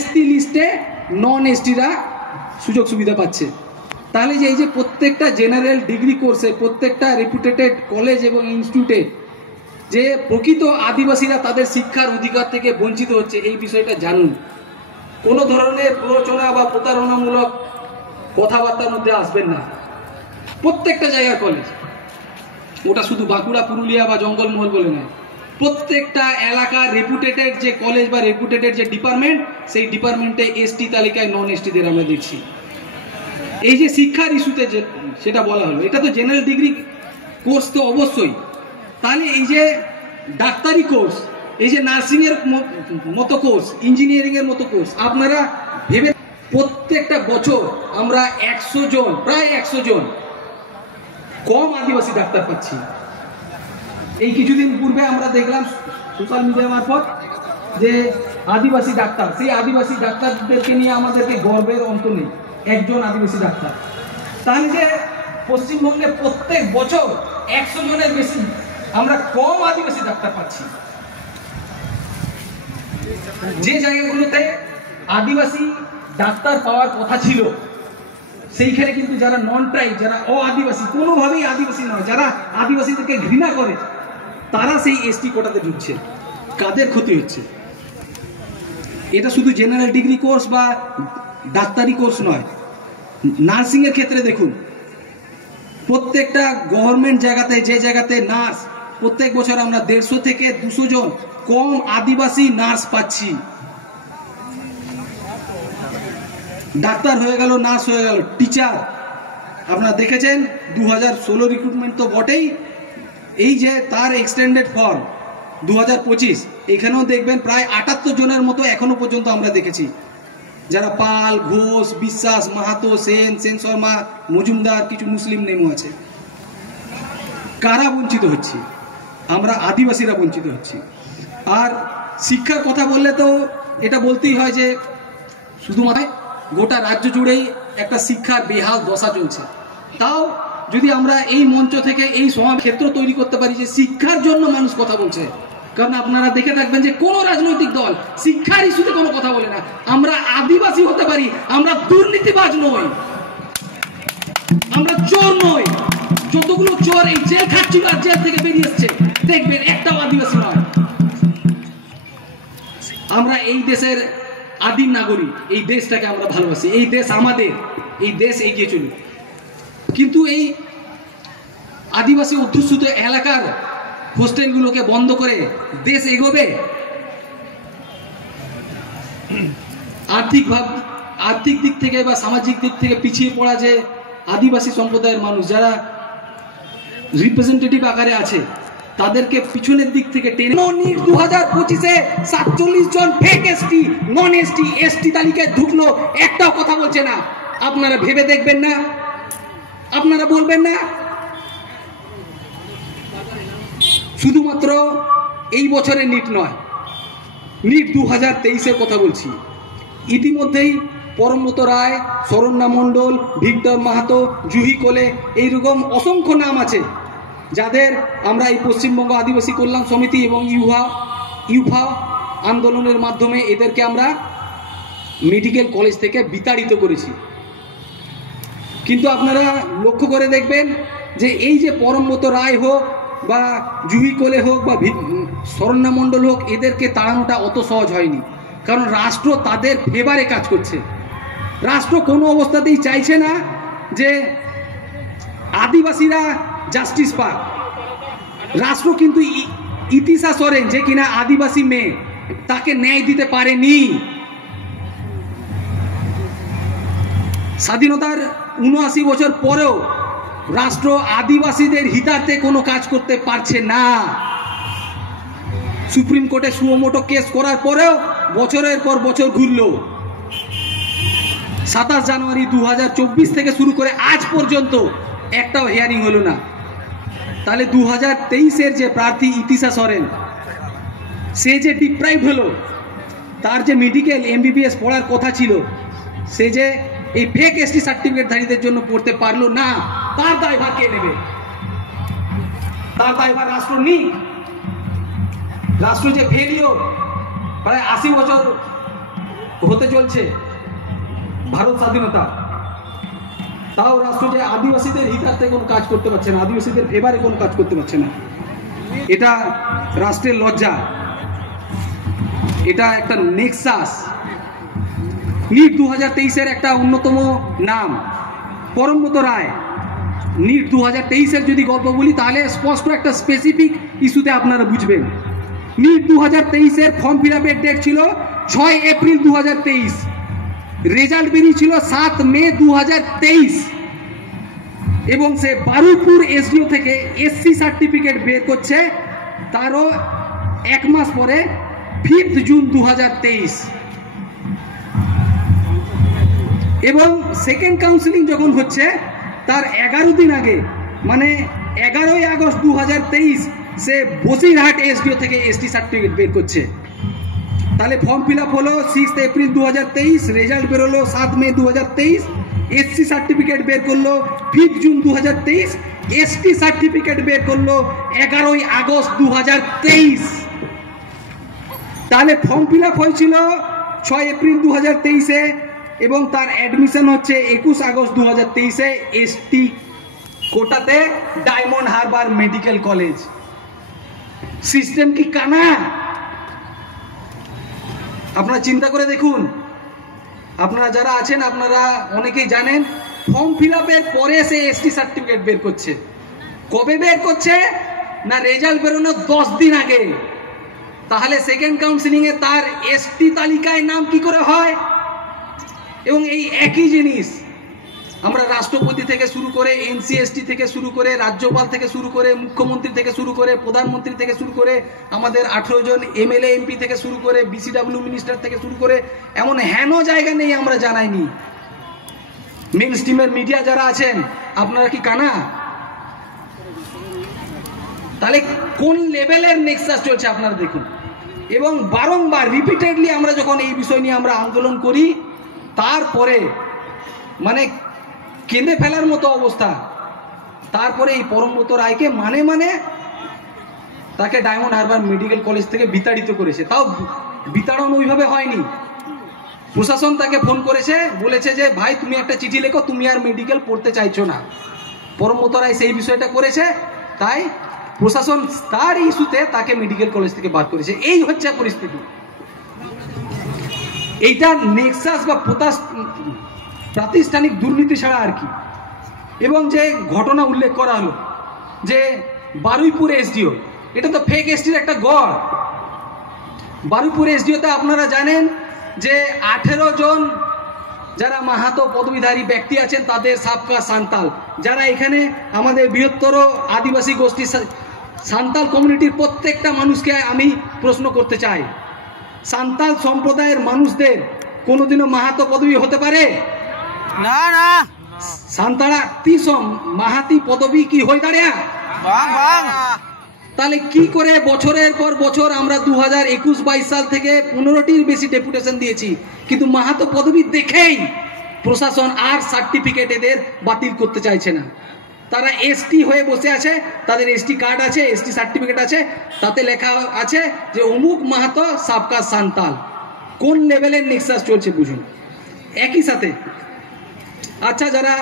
ST লিস্টে নন এসটিরা সুযোগ সুবিধা পাচ্ছে। তাহলে যে এই যে প্রত্যেকটা জেনারেল ডিগ্রি কোর্সে প্রত্যেকটা রেপুটেটেড কলেজ এবং ইনস্টিটিউটে যে প্রকৃত আদিবাসীরা তাদের শিক্ষার অধিকার থেকে বঞ্চিত হচ্ছে, এই বিষয়টা জানুন। কোনো ধরনের প্ররোচনা বা প্রতারণামূলক কথাবার্তার মধ্যে আসবেন না। প্রত্যেকটা জায়গার কলেজ, ওটা শুধু বাঁকুড়া, পুরুলিয়া বা জঙ্গলমহল বলে নয়, প্রত্যেকটা এলাকার রেপুটেটেড যে কলেজ বা রেপুটেটেড যে ডিপার্টমেন্ট, সেই ডিপার্টমেন্টে এসটি তালিকায় নন এসটিদের আমরা দেখছি। এই যে শিক্ষার ইস্যুতে যে সেটা বলা হলো, এটা তো জেনারেল ডিগ্রি কোর্স তো অবশ্যই। তাহলে এই যে ডাক্তারি কোর্স, এই যে নার্সিংয়ের মতো কোর্স, ইঞ্জিনিয়ারিংয়ের মতো কোর্স, আপনারা ভেবে প্রত্যেকটা বছর আমরা 100 জন, প্রায় 100 জন কম আদিবাসী ডাক্তার পাচ্ছি। এই কিছুদিন পূর্বে আমরা দেখলাম সোশ্যাল মিডিয়া মারফত যে আদিবাসী ডাক্তার, সেই আদিবাসী ডাক্তারদেরকে নিয়ে আমাদেরকে গর্বের অন্ত নেই, একজন আদিবাসী ডাক্তার। তাহলে যে পশ্চিমবঙ্গে প্রত্যেক বছর 100 জনের বেশি আমরা কম আদিবাসী ডাক্তার পাচ্ছি। যে জায়গাগুলোতে আদিবাসী ডাক্তার পাওয়ার কথা ছিল, সেইখানে কিন্তু যারা নন ট্রাইব, যারা আদিবাসী, কোনোভাবেই আদিবাসী নয়, যারা আদিবাসীদেরকে ঘৃণা করে, তারা সেই এসটি কোটাতে ঢুকছে। কাদের ক্ষতি হচ্ছে? এটা শুধু জেনারেল ডিগ্রি কোর্স বা ডাক্তারি কোর্স নয়, নার্সিংয়ের ক্ষেত্রে দেখুন, প্রত্যেকটা গভর্নমেন্ট জায়গাতে, যে জায়গাতে নার্স, প্রত্যেক বছর আমরা 150 থেকে 200 জন কম আদিবাসী নার্স পাচ্ছি। ডাক্তার হয়ে গেল, নার্স হয়ে গেল, টিচার আপনারা দেখেছেন 2016 রিক্রুটমেন্ট তো বটেই, এই যে তার এক্সটেন্ডেড ফর্ম 2025, এখানেও দেখবেন প্রায় 78 জনের মতো এখনো পর্যন্ত আমরা দেখেছি, যারা পাল, ঘোষ, বিশ্বাস, মাহাতো, সেন, সেন শর্মা, মজুমদার, কিছু মুসলিম নেমও আছে। কারা বঞ্চিত হচ্ছে? আমরা আদিবাসীরা বঞ্চিত হচ্ছি। আর শিক্ষার কথা বললে তো এটা বলতেই হয় যে শুধুমাত্র গোটা রাজ্য জুড়েই একটা শিক্ষার বেহাল দশা চলছে। তাও যদি আমরা এই মঞ্চ থেকে এই ক্ষেত্র তৈরি করতে পারি যে শিক্ষার জন্য মানুষ কথা বলছে, কারণ আপনারা দেখে থাকবেন যে কোনো রাজনৈতিক দল শিক্ষার ইস্যুতে কোনো কথা বলে না। আমরা আদিবাসী হতে পারি, আমরা দুর্নীতিবাজ নই, আমরা চোর নই। যতগুলো চোর এই জেল খাচ্ছিল আর জেল থেকে বেরিয়ে এসছে, দেখবেন একটাও আদিবাসী নয়। আমরা এই দেশের আদিম নাগরিক, এই দেশটাকে আমরা ভালোবাসি, এই দেশ আমাদের, এই দেশ এগিয়ে চলুক। কিন্তু এই আদিবাসী অধ্যুষিত এলাকার হোস্টেলগুলোকে বন্ধ করে দেশ এগোবে? আর্থিক দিক থেকে বা সামাজিক দিক থেকে পিছিয়ে পড়া যে আদিবাসী সম্প্রদায়ের মানুষ যারা রিপ্রেজেন্টেটিভ আকারে আছে, তাদেরকে পিছনের দিক থেকে টেনে 2025-এ 47 জন fake ST, non ST, ST তালিকায় ঢুকলো, একটাও কথা বলছে না। আপনারা ভেবে দেখবেন না? আপনারা বলবেন না? শুধুমাত্র এই বছরের নিট নয়, নিট 2023-এর কথা বলছি। ইতিমধ্যেই পরমব্রত রায়, শরণ্যা মণ্ডল, ভিক্টর মাহাতো, জুহি কোলে, এইরকম অসংখ্য নাম আছে যাদের আমরা এই পশ্চিমবঙ্গ আদিবাসী কল্যাণ সমিতি এবং ইউফা আন্দোলনের মাধ্যমে এদেরকে আমরা মেডিকেল কলেজ থেকে বিতাড়িত করেছি। কিন্তু আপনারা লক্ষ্য করে দেখবেন যে এই যে পরমব্রত রায় হোক বা জুহি কোলে হোক বা শরণ্যা মণ্ডল হোক, এদেরকে তাড়ানোটা অত সহজ হয়নি, কারণ রাষ্ট্র তাদের ফেভারে কাজ করছে। রাষ্ট্র কোনো অবস্থাতেই চাইছে না যে আদিবাসীরা জাস্টিস পাক। রাষ্ট্র কিন্তু ইতিশা সরেন, যে কিনা আদিবাসী মেয়ে, তাকে ন্যায় দিতে পারেনি। স্বাধীনতার 79 বছর পরেও রাষ্ট্র আদিবাসীদের হিতার্থে কোনো কাজ করতে পারছে না। সুপ্রিম কোর্টে সুমোটো কেস করার পরেও বছরের পর বছর ঘুরল। 27 জানুয়ারি 2024 থেকে শুরু করে আজ পর্যন্ত একটাও হিয়ারিং হলো না। তাহলে 2023-এর যে প্রার্থী ইতিশা সরেন, সে যে ডিপ্রাইভ হলো, তার যে মেডিকেল MBBS পড়ার কথা ছিল, সে যে এই ফেক এসটি সার্টিফিকেটধারীদের জন্য পড়তে পারলো না, তার দায়ভার কে নেবে? তার দায়ভার রাষ্ট্র নিক। রাষ্ট্র যে ফেলিও, প্রায় 80 বছর হতে চলছে ভারত স্বাধীনতা, তাও রাষ্ট্র যে আদিবাসীদের হিতার্থে কোনো কাজ করতে পারছে না, আদিবাসীদের ফেভারে কোনো কাজ করতে পারছে না। এটা রাষ্ট্রের লজ্জা, এটা একটা নেক্সাস। নিট 2023-এর একটা অন্যতম নাম পরমব্রত রায়। নিট 2023-এর যদি গল্প বলি তাহলে স্পষ্ট একটা স্পেসিফিক ইস্যুতে আপনারা বুঝবেন। নিট 2023-এর ফর্ম ফিল আপের ডেট ছিল 6 এপ্রিল 2023, রেজাল্ট বেরিয়েছিল 7 মে 2023, এবং সে বারুইপুর এসডিও থেকে এসসি সার্টিফিকেট বের করছে তারও এক মাস পরে 5 জুন 2023, এবং সেকেন্ড কাউন্সিলিং যখন হচ্ছে তার 11 দিন আগে মানে 11ই আগস্ট 2023 সে বসিরহাট এসডিও থেকে এসটি সার্টিফিকেট বের করছে। তাহলে ফর্ম ফিল আপ হলো 6 এপ্রিল 2023, রেজাল্ট বেরোলো 7 মে 2023, এসসি সার্টিফিকেট বের করলো 5 জুন 2023, এসটি সার্টিফিকেট বের করলো 11ই আগস্ট 2023। তাহলে ফর্ম ফিল আপ হয়েছিল 6 এপ্রিল 2023-এ এবং তার অ্যাডমিশন হচ্ছে 21 আগস্ট 2023-এ এসটি কোটাতে Diamond Harbour medical college. System কি কানা? আপনারা চিন্তা করে দেখুন। আপনারা যারা আছেন আপনারা অনেকেই জানেন ফর্ম ফিল আপের পরে সে এসটি সার্টিফিকেট বের করছে। কবে বের করছে? না রেজাল্ট বেরোনোর 10 দিন আগে। তাহলে সেকেন্ড কাউন্সিলিং এ তার এসটি তালিকায় নাম কি করে হয়? এবং এই একই জিনিস আমরা রাষ্ট্রপতি থেকে শুরু করে এনসিএসটি থেকে শুরু করে রাজ্যপাল থেকে শুরু করে মুখ্যমন্ত্রী থেকে শুরু করে প্রধানমন্ত্রী থেকে শুরু করে আমাদের 18 জন এমএলএ এমপি থেকে শুরু করে বিসিডব্লিউ মিনিস্টার থেকে শুরু করে এমন হেন জায়গা নেই আমরা জানাইনি। মেইন স্ট্রিমের মিডিয়া যারা আছেন আপনারা কি কানা? তাহলে কোন লেভেলের নেক্সাস চলছে আপনারা দেখুন। এবং বারংবার রিপিটেডলি আমরা যখন এই বিষয় নিয়ে আমরা আন্দোলন করি তারপরে মানে কেঁদে ফেলার মতো অবস্থা। তারপরে এই পরমব্রত রায়কে মানে তাকে ডায়মন্ড হারবার মেডিকেল কলেজ থেকে বিতাড়িত করেছে। তাও বিতাড়ন ওইভাবে হয়নি, প্রশাসন তাকে ফোন করেছে, বলেছে যে ভাই তুমি একটা চিঠি লেখো, তুমি আর মেডিকেল পড়তে চাইছো না। পরমব্রত রায় সেই বিষয়টা করেছে, তাই প্রশাসন তার ইস্যুতে তাকে মেডিকেল কলেজ থেকে বার করেছে। এই হচ্ছে পরিস্থিতি। এইটা নেক্সাস বা প্রাতিষ্ঠানিক দুর্নীতি ছাড়া আর কি। এবং যে ঘটনা উল্লেখ করা হলো যে বারুইপুর এসডিও, এটা তো ফেক এসডির একটা গড়। বারুইপুর এসডিওতে আপনারা জানেন যে 18 জন যারা মাহাতো পদবীধারী ব্যক্তি আছেন তাদের সাবকা সান্তাল, যারা এখানে আমাদের বৃহত্তর আদিবাসী গোষ্ঠী সান্তাল কমিউনিটির প্রত্যেকটা মানুষকে আমি প্রশ্ন করতে চাই, সান্তাল সম্প্রদায়ের মানুষদের কোনোদিনও মাহাতো পদবী হতে পারে না? না সান্তালা তিসম মাহাতি পদবী কি হয়ে দাঁড়িয়া? তাহলে কি করে বছরের পর বছর আমরা 2021-22 সাল থেকে 15টির বেশি ডেপুটেশন দিয়েছি, কিন্তু মাহাতো পদবী দেখেই প্রশাসন আর সার্টিফিকেট এদের বাতিল করতে চাইছে না। তারা এসটি হয়ে বসে আছে, তাদের এসটি কার্ড আছে, এসটি সার্টিফিকেট আছে, তাতে লেখা আছে যে অমুক মাহাতো সাবকা সান্তাল। কোন লেভেলের নেক্সাস চলছে বুঝুন। একই সাথে আচ্ছা যারা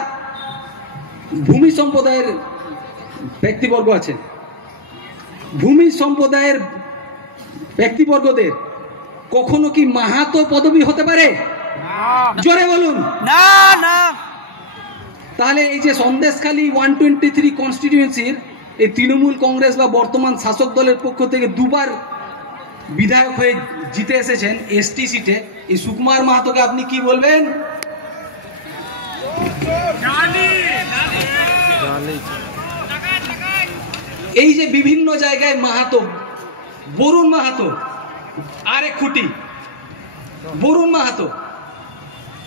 ভূমি সম্প্রদায়ের ব্যক্তিবর্গ আছে, ভূমি সম্প্রদায়ের ব্যক্তিবর্গদের কখনো কি মাহাতো পদবী হতে পারে? জোরে বলুন না। না তাহলে এই যে সন্দেশখালী 123 কনস্টিটিউয়েন্সির এই তৃণমূল কংগ্রেস বা বর্তমান শাসক দলের পক্ষ থেকে দুবার বিধায়ক হয়ে জিতে এসেছেন এসটি সিটে, এই সুকুমার মাহাতোকে আপনি কি বলবেন? এই যে বিভিন্ন জায়গায় মাহাতো, বরুণ মাহাতো আরেক খুঁটি, বরুণ মাহাতো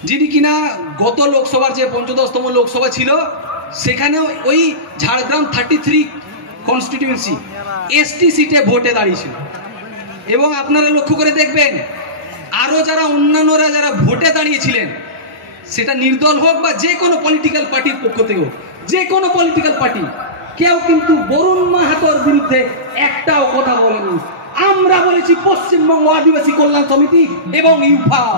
যিনি কিনা গত লোকসভার যে 15তম লোকসভা ছিল সেখানেও ওই ঝাড়গ্রাম 33 কনস্টিটিউয়েন্সি এসটি সিটে ভোটে দাঁড়িয়েছিল। এবং আপনারা লক্ষ্য করে দেখবেন আরো যারা অন্যান্যরা যারা ভোটে দাঁড়িয়েছিলেন, সেটা নির্দল হোক বা যে কোনো পলিটিক্যাল পার্টির পক্ষ থেকে হোক, যে কোনো পলিটিক্যাল পার্টি, কেউ কিন্তু বরুণ মাহাতোর বিরুদ্ধে একটাও কথা বলেনি। আমরা বলেছি পশ্চিমবঙ্গ আদিবাসী কল্যাণ সমিতি এবং ইউফাও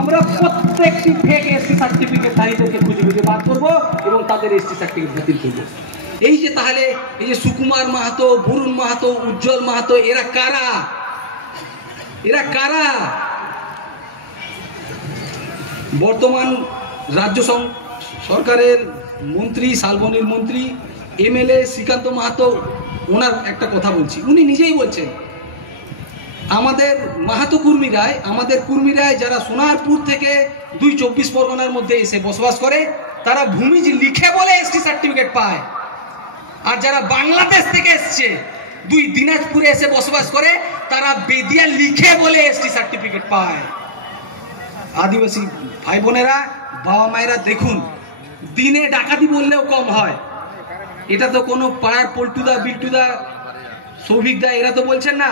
আমরা প্রত্যেকটি ফেক এসটি সার্টিফিকেট ধারীদেরকে খুঁজে খুঁজে বার করবো এবং তাদের এসটি সার্টিফিকেট বাতিল করবো। এই যে তাহলে এই যে সুকুমার মাহাতো, বরুণ মাহাতো, উজ্জ্বল মাহাতো, এরা কারা? এরা কারা? বর্তমান রাজ্য সরকারের মন্ত্রী, শালবনির মন্ত্রী, এমএলএ শ্রীকান্ত মাহাতো, ওনার একটা কথা বলছি, উনি নিজেই বলছেন আমাদের মাহাতো কুর্মীরাই, আমাদের কুর্মীরাই যারা সোনারপুর থেকে 2 24 পরগনার মধ্যে এসে বসবাস করে তারা ভূমিজ লিখে বলে এসটি সার্টিফিকেট পায়, আর যারা বাংলাদেশ থেকে এসছে 2 দিনাজপুরে এসে বসবাস করে তারা বেদিয়া লিখে বলে এসটি সার্টিফিকেট পায়। আদিবাসী ভাই বোনেরা, বাবা মায়েরা দেখুন, দিনে ডাকাতি বললেও কম হয়। এটা তো কোনো পাড়ার পল্টুদা, বিল্টুদা, সৌভিকদা এরা তো বলছেন না,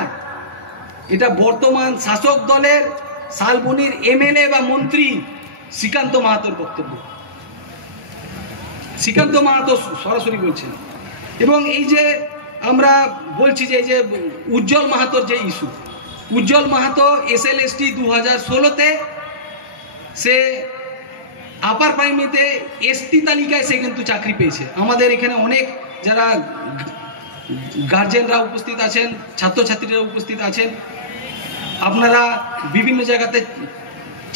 এটা বর্তমান শাসক দলের শালবনির এমএলএ বা মন্ত্রী শ্রীকান্ত মাহাতোর বক্তব্য। শ্রীকান্ত মাহাতো সরাসরি বলছেন। এবং এই যে আমরা বলছি যে এই যে উজ্জ্বল মাহাতোর যে ইস্যু, উজ্জ্বল মাহাতো SLST 2016-তে সে আপার প্রাইমারিতে এসটি তালিকায় সে কিন্তু চাকরি পেয়েছে। আমাদের এখানে অনেক যারা গার্জেনরা উপস্থিত আছেন, ছাত্রছাত্রীরা উপস্থিত আছেন, আপনারা বিভিন্ন জায়গাতে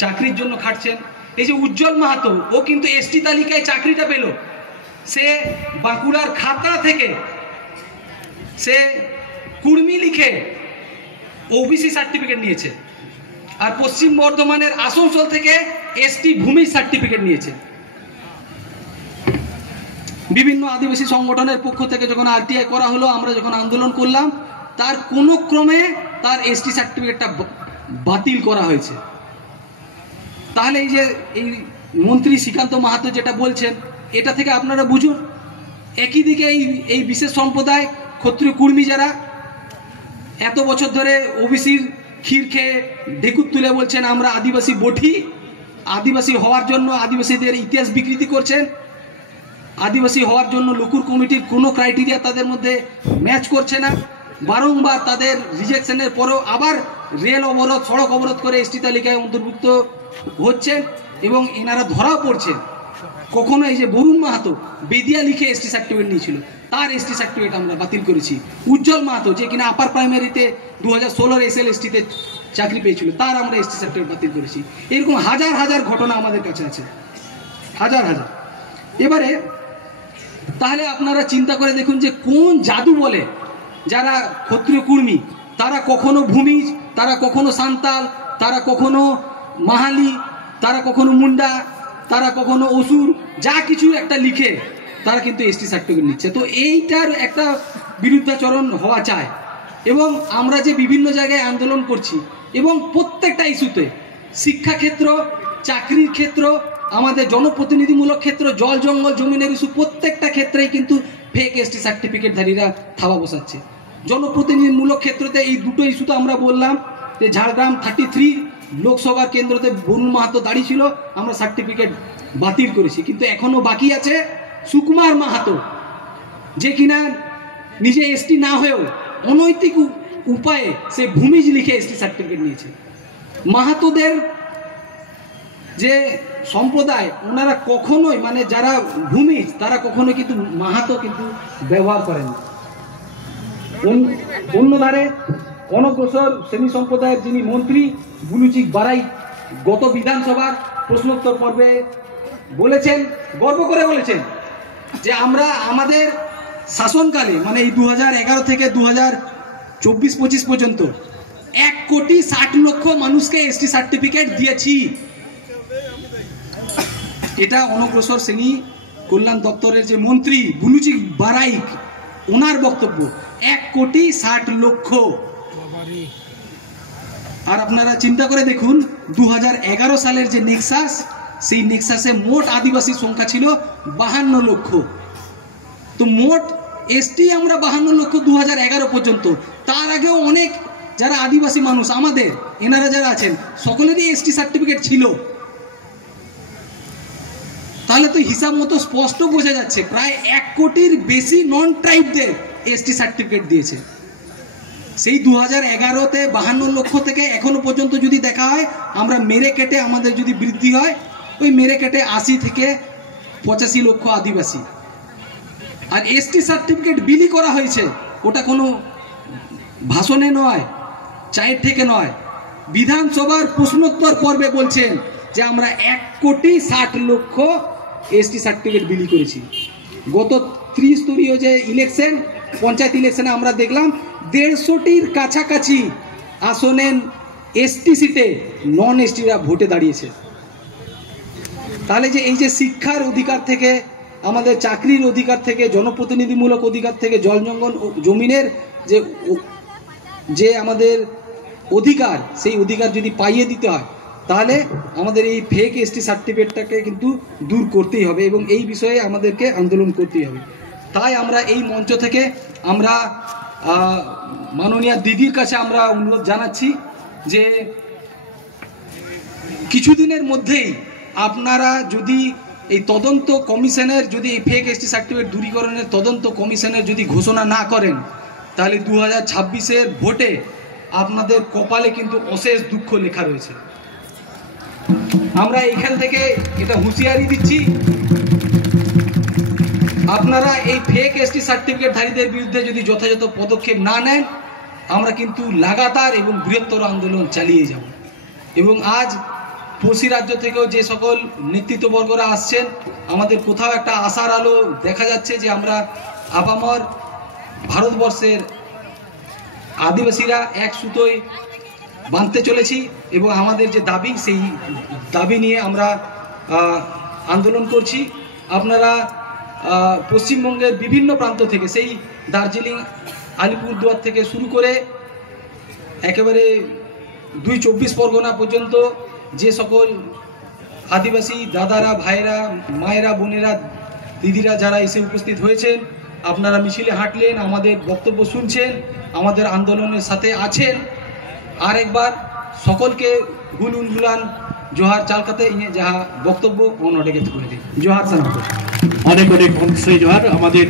চাকরির জন্য খাটছেন। এই যে উজ্জ্বল মাহাতো, ও কিন্তু এসটি তালিকায় চাকরিটা পেল। সে বাঁকুড়ার খাতড়া থেকে সে কুর্মী লিখে ওবিসি সার্টিফিকেট নিয়েছে, আর পশ্চিম বর্ধমানের আসানসোল থেকে এসটি ভূমি সার্টিফিকেট নিয়েছে। বিভিন্ন আদিবাসী সংগঠনের পক্ষ থেকে যখন আরটিআই করা হলো, আমরা যখন আন্দোলন করলাম, তার কোনো ক্রমে তার এসটি সার্টিফিকেটটা বাতিল করা হয়েছে। তাহলে এই যে এই মন্ত্রী শ্রীকান্ত মাহাতো যেটা বলছেন, এটা থেকে আপনারা বুঝুন, একই দিকে এই বিশেষ সম্প্রদায় ক্ষত্রিয় কুর্মী যারা এত বছর ধরে ওবিসির ক্ষীর খেয়ে ঢেকুর তুলে বলছেন আমরা আদিবাসী বঠি, আদিবাসী হওয়ার জন্য আদিবাসীদের ইতিহাস বিকৃতি করছেন, আদিবাসী হওয়ার জন্য লুকুর কমিটির কোনো ক্রাইটেরিয়া তাদের মধ্যে ম্যাচ করছে না, বারংবার তাদের রিজেকশনের পরেও আবার রেল অবরোধ, সড়ক অবরোধ করে এসটি তালিকায় অন্তর্ভুক্ত হচ্ছেন এবং এনারা ধরাও পড়ছেন। কখনো এই যে বরুণ মাহাতো বেদিয়া লিখে এসটি সার্টিফিকেট নিয়েছিল, তার এসটি সার্টিফিকেট আমরা বাতিল করেছি। উজ্জ্বল মাহাতো যে কিনা আপার প্রাইমারিতে 2016 SLST-তে চাকরি পেয়েছিল, তার আমরা এসটি সার্টিফিকেট বাতিল করেছি। এরকম হাজার হাজার ঘটনা আমাদের কাছে আছে, হাজার হাজার। এবারে তাহলে আপনারা চিন্তা করে দেখুন যে কোন জাদু বলে যারা ক্ষত্রিয় কুর্মী, তারা কখনো ভূমিজ, তারা কখনো সান্তাল, তারা কখনো মাহালি, তারা কখনো মুন্ডা, তারা কখনো অসুর, যা কিছু একটা লিখে তারা কিন্তু এসটি সার্টিফিকেট নিচ্ছে। তো এইটার একটা বিরুদ্ধাচরণ হওয়া চায়। এবং আমরা যে বিভিন্ন জায়গায় আন্দোলন করছি এবং প্রত্যেকটা ইস্যুতে, শিক্ষাক্ষেত্র, চাকরির ক্ষেত্র, আমাদের জনপ্রতিনিধিমূলক ক্ষেত্র, জল জঙ্গল জমিনের ইস্যু, প্রত্যেকটা ক্ষেত্রেই কিন্তু ফেক এসটি সার্টিফিকেটধারীরা থাবা বসাচ্ছে। জনপ্রতিনিধিমূলক ক্ষেত্রতে এই দুটো ইস্যুতে আমরা বললাম যে ঝাড়গ্রাম 33 লোকসভার কেন্দ্রতে বরুণ মাহাতো দাঁড়িয়ে ছিল, আমরা সার্টিফিকেট বাতিল করেছি। কিন্তু এখনো বাকি আছে সুকুমার মাহাতো, যে কিনা নিজে এসটি না হয়েও অনৈতিক উপায়ে সে ভূমিজ লিখে এসটি সার্টিফিকেট নিয়েছে। মাহাতোদের যে সম্প্রদায়, ওনারা কখনোই মানে যারা ভূমিজ তারা কখনোই কিন্তু মাহাতো কিন্তু ব্যবহার করেন। অন্যধারে অনগ্রসর শ্রেণী সম্প্রদায়ের যিনি মন্ত্রী বুলুচিক বারাই গত বিধানসভার প্রশ্নোত্তর পর্বে বলেছেন, গর্ব করে বলেছেন যে আমরা আমাদের শাসনকালে মানে এই 2011 থেকে 2024-25 পর্যন্ত 1,60,00,000 মানুষকে এসটি সার্টিফিকেট দিয়েছি। এটা অনগ্রসর শ্রেণী কল্যাণ দপ্তরের যে মন্ত্রী বুলুচিক বারাইক, ওনার বক্তব্য 1,60,00,000। আর আপনারা চিন্তা করে দেখুন 2011 সালের যে নেক্সাস, সেই নেক্সাসে মোট আদিবাসী সংখ্যা ছিল 52 লক্ষ। তো মোট এসটি আমরা 52 লক্ষ 2011 পর্যন্ত। তার আগেও অনেক যারা আদিবাসী মানুষ আমাদের, এনারা যারা আছেন সকলেরই এসটি সার্টিফিকেট ছিল। তাহলে তো হিসাব মতো স্পষ্ট বোঝা যাচ্ছে প্রায় 1 কোটির বেশি নন ট্রাইবদের এসটি সার্টিফিকেট দিয়েছে। সেই 2011-তে 52 লক্ষ থেকে এখনো পর্যন্ত যদি দেখা হয়, আমরা মেরে কেটে আমাদের যদি বৃদ্ধি হয়, ওই মেরে কেটে 80 থেকে 85 লক্ষ আদিবাসী। আর এসটি সার্টিফিকেট বিলি করা হয়েছে, ওটা কোনো ভাষণে নয়, চায়ের থেকে নয়, বিধানসভার প্রশ্নোত্তর পর্বে বলছেন যে আমরা 1,60,00,000 এসটি সার্টিফিকেট বিলি করেছি। গত ত্রিস্তরীয় যে ইলেকশন, পঞ্চায়েত ইলেকশনে আমরা দেখলাম 150টির কাছাকাছি আসনে এসটি সিটে নন এসটিরা ভোটে দাঁড়িয়েছে। তাহলে যে এই যে শিক্ষার অধিকার থেকে, আমাদের চাকরির অধিকার থেকে, জনপ্রতিনিধিমূলক অধিকার থেকে, জল জঙ্গল জমিনের যে আমাদের অধিকার, সেই অধিকার যদি পাইয়ে দিতে হয়, তাহলে আমাদের এই ফেক এসটি সার্টিফিকেটটাকে কিন্তু দূর করতেই হবে এবং এই বিষয়ে আমাদেরকে আন্দোলন করতেই হবে। তাই আমরা এই মঞ্চ থেকে আমরা মাননীয় দিদির কাছে আমরা অনুরোধ জানাচ্ছি যে কিছুদিনের মধ্যেই আপনারা যদি এই তদন্ত কমিশনের, যদি এই ফেক এসটি সার্টিফিকেট দূরীকরণের তদন্ত কমিশনের যদি ঘোষণা না করেন, তাহলে 2026-এর ভোটে আপনাদের কপালে কিন্তু অশেষ দুঃখ লেখা রয়েছে। আমরা এখান থেকে এটা হুঁশিয়ারি দিচ্ছি, আপনারা এই ফেক এসটি সার্টিফিকেটধারীদের বিরুদ্ধে যদি যথাযথ পদক্ষেপ না নেন, আমরা কিন্তু লাগাতার এবং বৃহত্তর আন্দোলন চালিয়ে যাব। এবং আজ পড়শি রাজ্য থেকেও যে সকল নেতৃত্ববর্গরা আসছেন, আমাদের কোথাও একটা আশার আলো দেখা যাচ্ছে যে আমরা আপামর ভারতবর্ষের আদিবাসীরা এক সুতোয় বাঁধতে চলেছি এবং আমাদের যে দাবি, সেই দাবি নিয়ে আমরা আন্দোলন করছি। আপনারা পশ্চিমবঙ্গের বিভিন্ন প্রান্ত থেকে, সেই দার্জিলিং, আলিপুরদুয়ার থেকে শুরু করে একেবারে 24 পরগনা পর্যন্ত যে সকল আদিবাসী দাদারা, ভাইরা, মায়েরা, বোনেরা, দিদিরা যারা এসে উপস্থিত হয়েছেন, আপনারা মিছিলে হাঁটলেন, আমাদের বক্তব্য শুনছেন, আমাদের আন্দোলনের সাথে আছেন, আর একবার সকলকে গুলুন জোহার চালকাতে ইয়ে যাহা বক্তব্য অনডেকে করে দিন। জোহার সালাম। অনেক অনেক শ্রী জোহার আমাদের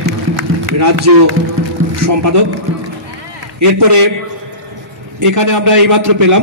রাজ্য সম্পাদক। এরপরে এখানে আমরা এইমাত্র পেলাম